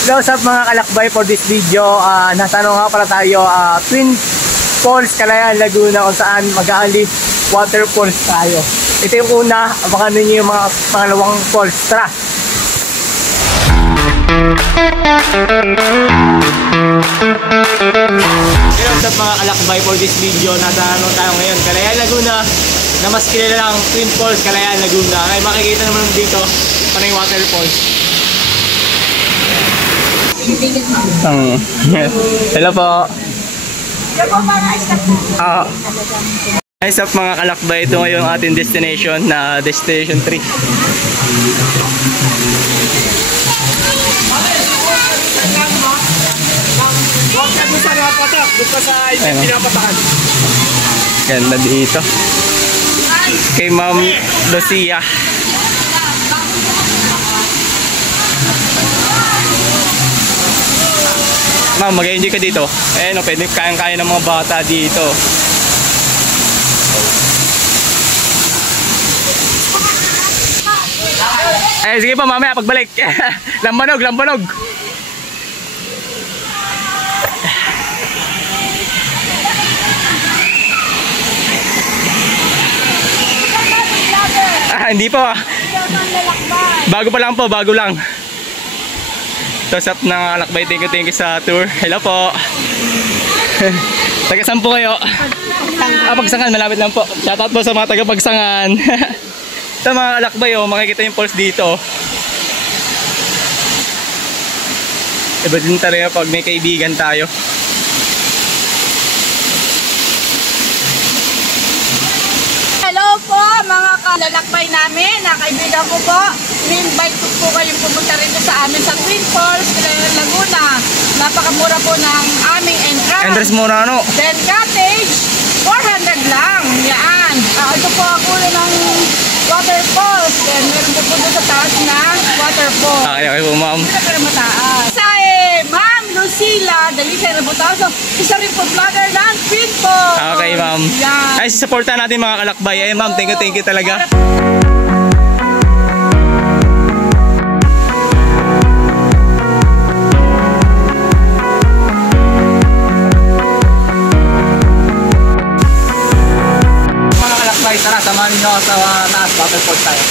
Hello sa mga kalakbay for this video. Nasa ano nga pala tayo, Twin Falls, Kalayaan, Laguna, kung saan mag-aali waterfalls tayo. Ito yung una, abangan ninyo yung mga pangalawang falls. Tara! Hello sa mga kalakbay for this video. Nasa ano tayo ngayon, Kalayaan, Laguna, na mas kilala lang Twin Falls, Kalayaan, Laguna. Ay makikita naman dito paano yung waterfalls. Hello po. Nice up mga kalakbay, ito ngayon ang ating destination na Destination 3. Ganda dito kay Ma'am Lucia. Ma'am, mag-enjoy ka dito. Eh no, pwede kayang-kaya ng mga bata dito. Eh sige pa mamaya pagbalik. Lambanog, lambanog. Hindi pa. Bago pa lang po, bago lang. What's up na kalakbay, thank you sa tour. Hello po. Taga saan po kayo? Pagsangan, malapit lang po. Shoutout po sa mga taga Pagsangan. Ito mga kalakbay, makikita yung falls dito. Iba din talaga pag may kaibigan tayo. Hello po mga kalalakbay namin, kaibigan ko po. I-invite ko po kayong pumunta rito sa amin sa Twin Falls, Kalayaan, Laguna. Napakamura po ng aming entrance. Entrance muna ano? Then cottage, 400 lang. Yan. Ito po ang ulo ng waterfalls. Then meron po doon sa taas na waterfall. Okay po ma'am. Ito pero mataas. Ma'am Lucila, Dalisay Rabutaso. Isa rin po vlogger ng Twin Falls. Okay ma'am. Yan. Ay, supportan natin mga kalakbay. Ay ma'am, thank you talaga. Tara, samahan niyo ako sa taas, waterfalls tayo.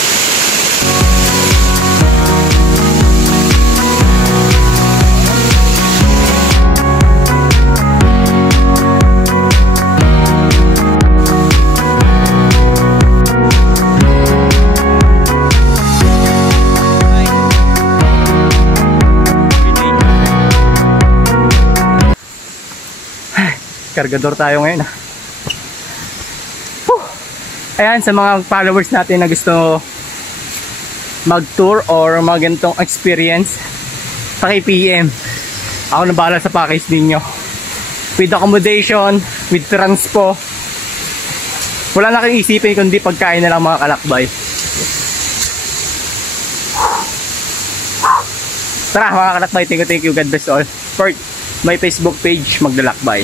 Kargador tayo ngayon. Ayan, sa mga followers natin na gusto mag-tour or magantong experience, paki-PM. Ako na bahala sa package ninyo. With accommodation, with transpo. Wala na kayong isipin kundi pagkain na lang mga kalakbay. Tara mga kalakbay, thank you, God bless all. For my Facebook page, Maglalakbay.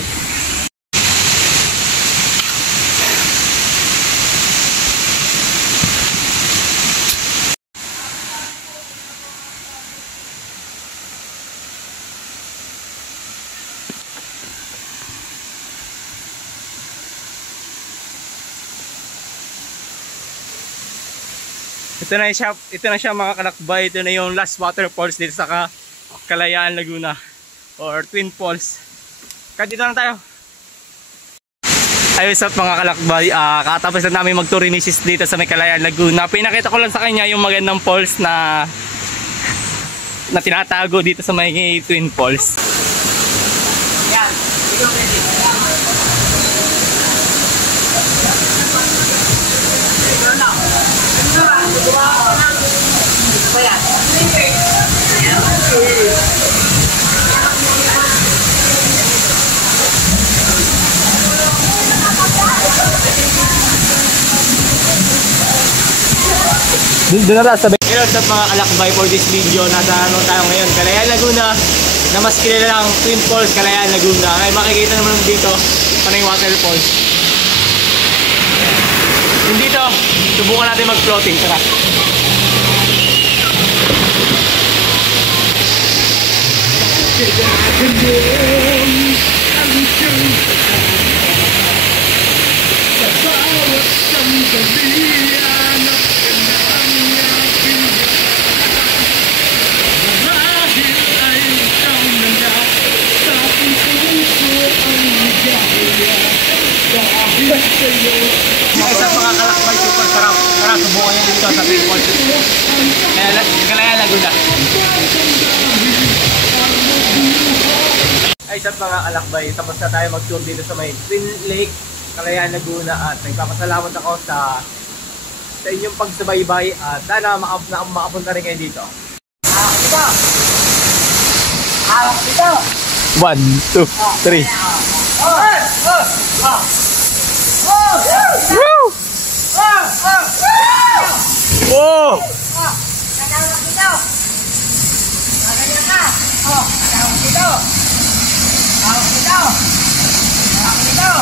Ito na siya mga kalakbay. Ito na yung last waterfalls dito sa Kalayaan, Laguna or Twin Falls. Kaya dito na tayo. Ayos up mga kalakbay, katapos na namin mag-tourinisis dito sa may Kalayaan, Laguna. Pinakita ko lang sa kanya yung magandang falls na tinatago dito sa may Twin Falls. Yan, video ready. Doon na sabi. Hello sa mga kalakbay for this video. Nasa ano tayo ngayon, Kalayaan, Laguna, na mas kilala lang Twin Falls, Kalayaan, Laguna. Ay makikita naman dito paano yung waterfalls. Yung dito, subukan natin mag-floating. Tara. Isa mga kalakbay, super sarap. Tara, subukan nyo dito sa Twin Falls. Kalayaan, Laguna. Ay, isa mga kalakbay, tapos na tayo mag-tour dito sa may Twin Lake, Kalayaan, Laguna. At nagpapasalamat ako sa inyong pagsubaybay at sana makapunta rin kayo dito. Hawak dito! 1, 2, 3. Woo! Oh! Hawak dito! Ganyan ka! Hawak dito! Hawak dito! Hawak dito!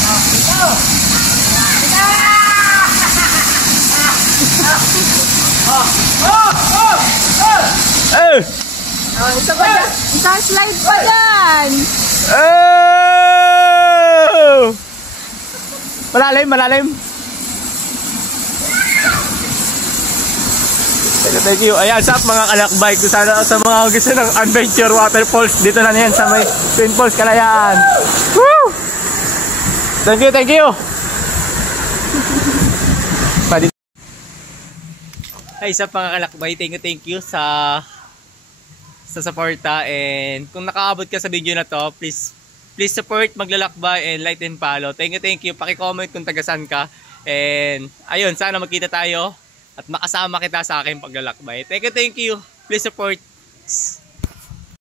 Hawak dito! Eh! Ito ba yan? Isang slide pa yan! Oh! Malalim, malalim. Thank you. Ayan, sa mga kalakbay, kung sana sa mga gusto ng adventure waterfalls, dito na yan sa may Twin Falls, Kalayaan. Woo! Thank you, thank you. Ay, sa mga kalakbay, thank you sa suporta, and kung nakaabot ka sa video na to, please support, maglalakbay, and like and follow. Thank you. Paki-comment kung taga-saan ka. And ayun, sana magkita tayo at makasama kita sa aking paglalakbay. Thank you. Please support.